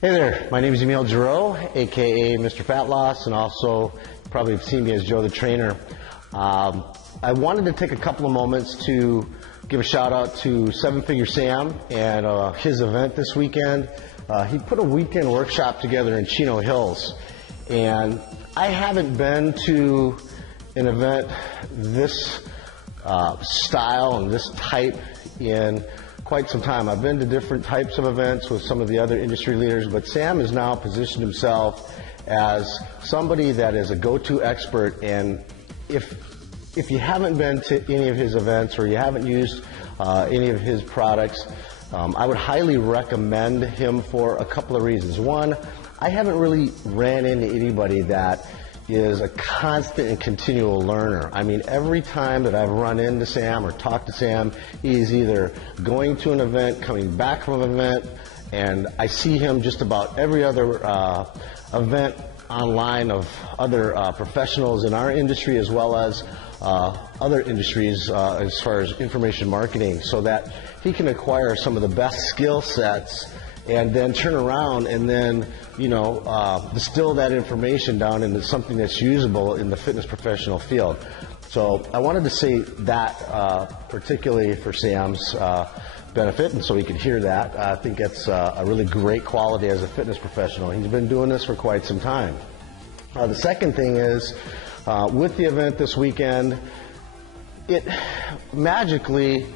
Hey there, my name is Emil Giroux, aka Mr. Fat Loss, and also probably have seen me as Joe the Trainer. I wanted to take a couple of moments to give a shout out to Seven Figure Sam and his event this weekend. He put a weekend workshop together in Chino Hills, and I haven't been to an event this style and this type in quite some time. I've been to different types of events with some of the other industry leaders, but Sam has now positioned himself as somebody that is a go-to expert. And if you haven't been to any of his events or you haven't used any of his products, I would highly recommend him for a couple of reasons. One, I haven't really ran into anybody that is a constant and continual learner. I mean, every time that I've run into Sam or talked to Sam, he's either going to an event, coming back from an event, and I see him just about every other event online of other professionals in our industry as well as other industries as far as information marketing, so that he can acquire some of the best skill sets and then turn around and then, distill that information down into something that's usable in the fitness professional field. So I wanted to say that particularly for Sam's benefit, and so he could hear that. I think that's a really great quality as a fitness professional. He's been doing this for quite some time. The second thing is, with the event this weekend, it magically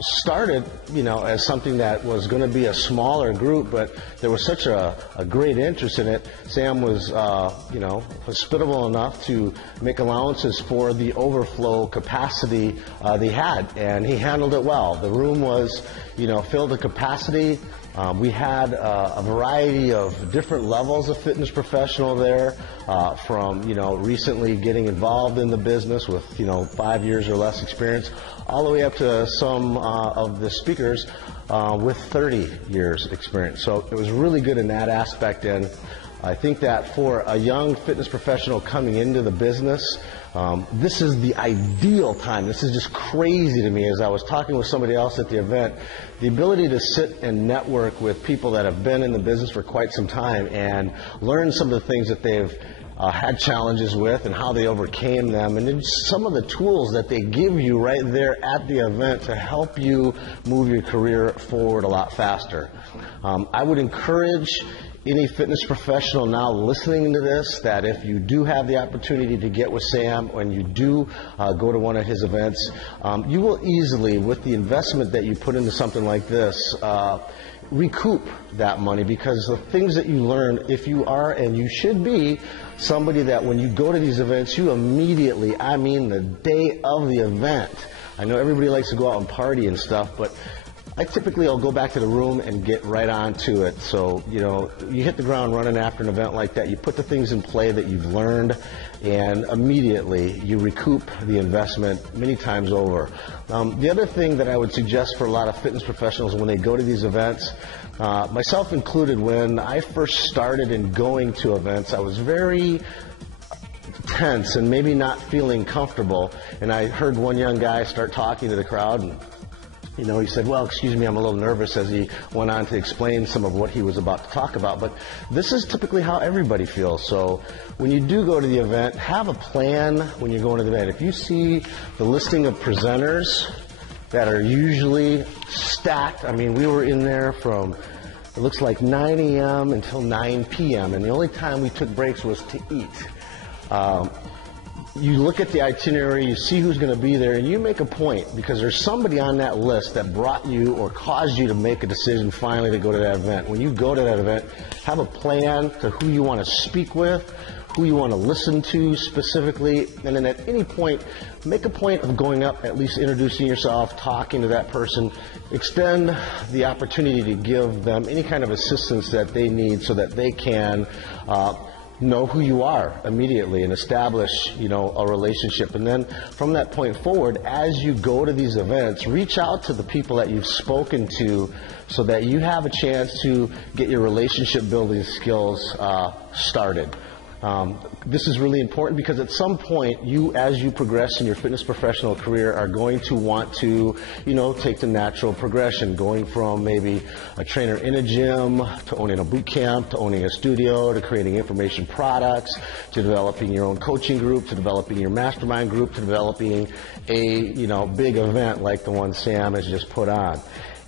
started, as something that was going to be a smaller group, but there was such a great interest in it. Sam was, hospitable enough to make allowances for the overflow capacity they had, and he handled it well. The room was, filled to capacity. We had a variety of different levels of fitness professional there, from, recently getting involved in the business with, 5 years or less experience, all the way up to some of the speakers with 30 years experience. So it was really good in that aspect, and I think that for a young fitness professional coming into the business, this is the ideal time. This is just crazy to me. As I was talking with somebody else at the event, the ability to sit and network with people that have been in the business for quite some time and learn some of the things that they've had challenges with and how they overcame them, and then some of the tools that they give you right there at the event to help you move your career forward a lot faster. I would encourage any fitness professional now listening to this that if you do have the opportunity to get with Sam and you do go to one of his events, you will easily, with the investment that you put into something like this, recoup that money, because the things that you learn, if you are, and you should be, somebody that when you go to these events, you immediately, I mean the day of the event, I know everybody likes to go out and party and stuff, but I typically will go back to the room and get right on to it. So, you hit the ground running after an event like that. You put the things in play that you've learned, and immediately you recoup the investment many times over. The other thing that I would suggest for a lot of fitness professionals when they go to these events, myself included, when I first started in going to events, I was very tense and maybe not feeling comfortable. And I heard one young guy start talking to the crowd, and he said, well, excuse me, I'm a little nervous, as he went on to explain some of what he was about to talk about. But this is typically how everybody feels. So when you do go to the event, have a plan when you're going to the event. If you see the listing of presenters that are usually stacked, I mean, we were in there from, it looks like 9 a.m. until 9 p.m., and the only time we took breaks was to eat. You look at the itinerary, you see who's going to be there, and you make a point, because there's somebody on that list that brought you or caused you to make a decision finally to go to that event. When you go to that event, have a plan to who you want to speak with, who you want to listen to specifically, and then at any point, make a point of going up, at least introducing yourself, talking to that person, extend the opportunity to give them any kind of assistance that they need so that they can know who you are immediately and establish, a relationship. And then from that point forward, as you go to these events, reach out to the people that you've spoken to so that you have a chance to get your relationship building skills started. This is really important because at some point, as you progress in your fitness professional career, are going to want to, take the natural progression, going from maybe a trainer in a gym to owning a boot camp, to owning a studio, to creating information products, to developing your own coaching group, to developing your mastermind group, to developing a, big event like the one Sam has just put on.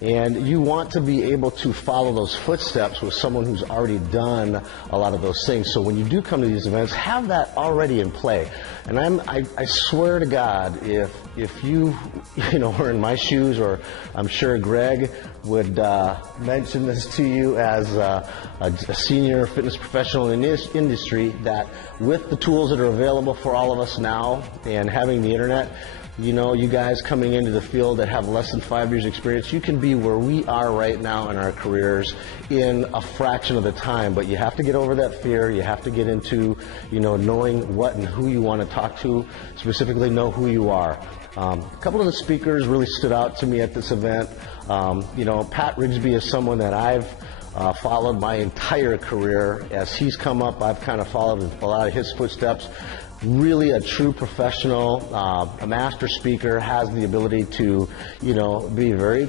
And you want to be able to follow those footsteps with someone who's already done a lot of those things. So when you do come to these events, have that already in play. And I swear to God, if you were in my shoes, or I'm sure Greg would mention this to you as a senior fitness professional in this industry, that with the tools that are available for all of us now and having the internet, you guys coming into the field that have less than 5 years experience, you can be where we are right now in our careers in a fraction of the time. But you have to get over that fear. You have to get into, knowing what and who you want to talk to, specifically know who you are. A couple of the speakers really stood out to me at this event. Pat Rigsby is someone that I've followed my entire career. As he's come up, I've kind of followed a lot of his footsteps. Really a true professional, a master speaker, has the ability to, be very,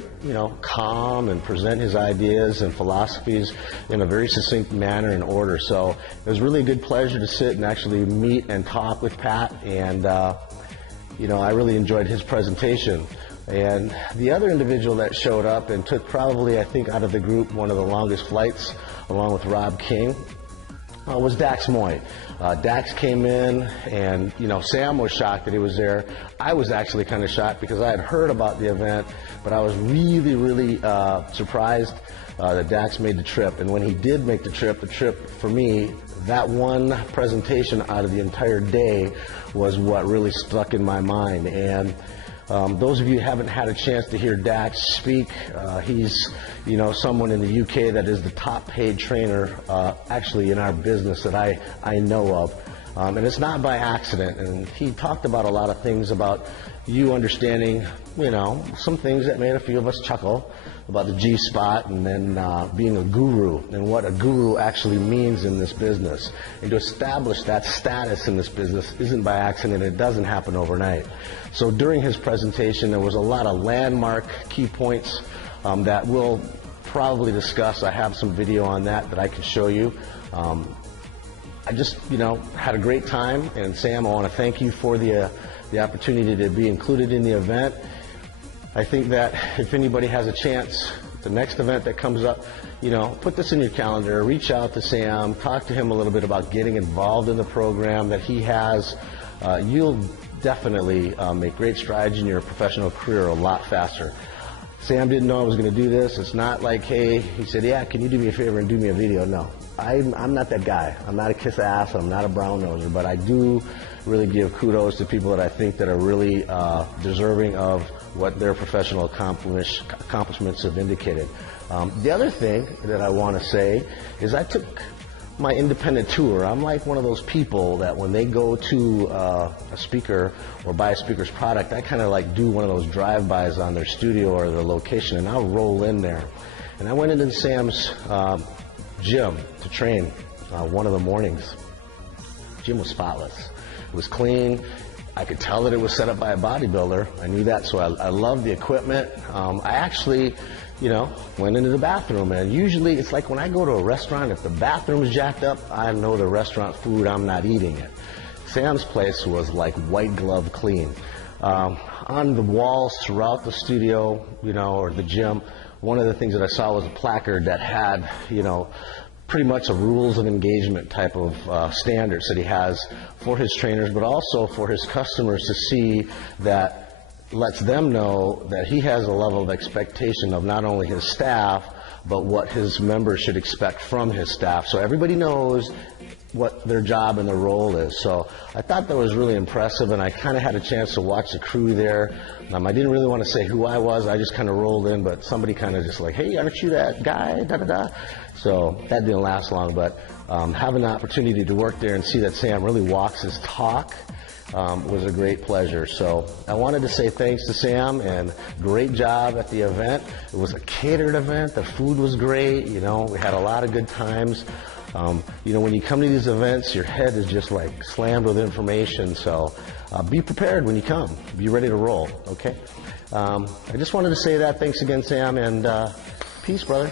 calm and present his ideas and philosophies in a very succinct manner and order. So it was really a good pleasure to sit and actually meet and talk with Pat, and, I really enjoyed his presentation. And the other individual that showed up and took probably, I think, out of the group, one of the longest flights, along with Rob King, was Dax Moy. Dax came in, and Sam was shocked that he was there. I was actually kind of shocked because I had heard about the event, but I was really, really surprised that Dax made the trip. And when he did make the trip for me, that one presentation out of the entire day was what really stuck in my mind. And those of you who haven't had a chance to hear Dax speak, he's someone in the UK that is the top paid trainer actually in our business that I know of. And it's not by accident. And he talked about a lot of things about you understanding, some things that made a few of us chuckle about the G-spot, and then being a guru and what a guru actually means in this business. And to establish that status in this business isn't by accident. It doesn't happen overnight. So during his presentation, there was a lot of landmark key points that we'll probably discuss. I have some video on that I can show you. I just, had a great time. And Sam, I want to thank you for the opportunity to be included in the event. I think that if anybody has a chance, the next event that comes up, put this in your calendar, reach out to Sam, talk to him a little bit about getting involved in the program that he has. You'll definitely make great strides in your professional career a lot faster. Sam didn't know I was going to do this. It's not like, hey, he said, yeah, can you do me a favor and do me a video? No, I'm not that guy. I'm not a kiss ass. I'm not a brown noser, but I do really give kudos to people that I think that are really deserving of what their professional accomplishments have indicated. The other thing that I want to say is I took my independent tour. I'm like one of those people that when they go to a speaker or buy a speaker's product, I kind of like do one of those drive-bys on their studio or their location, and I'll roll in there. And I went into Sam's gym to train one of the mornings. The gym was spotless. It was clean. I could tell that it was set up by a bodybuilder. I knew that, so I loved the equipment. I actually, went into the bathroom, and usually it's like when I go to a restaurant, if the bathroom is jacked up, I know the restaurant food, I'm not eating it. Sam's place was like white glove clean. On the walls throughout the studio, or the gym, one of the things that I saw was a placard that had, pretty much a rules of engagement type of standards that he has for his trainers, but also for his customers to see that lets them know that he has a level of expectation of not only his staff, but what his members should expect from his staff. So everybody knows what their job and their role is. So I thought that was really impressive, and I kind of had a chance to watch the crew there. I didn't really want to say who I was. I just kind of rolled in, but somebody kind of just like, hey, aren't you that guy? Da-da-da. So that didn't last long, but having the opportunity to work there and see that Sam really walks his talk was a great pleasure. So I wanted to say thanks to Sam, and great job at the event. It was a catered event. The food was great. We had a lot of good times. You know, when you come to these events, your head is just like slammed with information, so be prepared when you come. Be ready to roll, okay? I just wanted to say that. Thanks again, Sam, and peace, brother.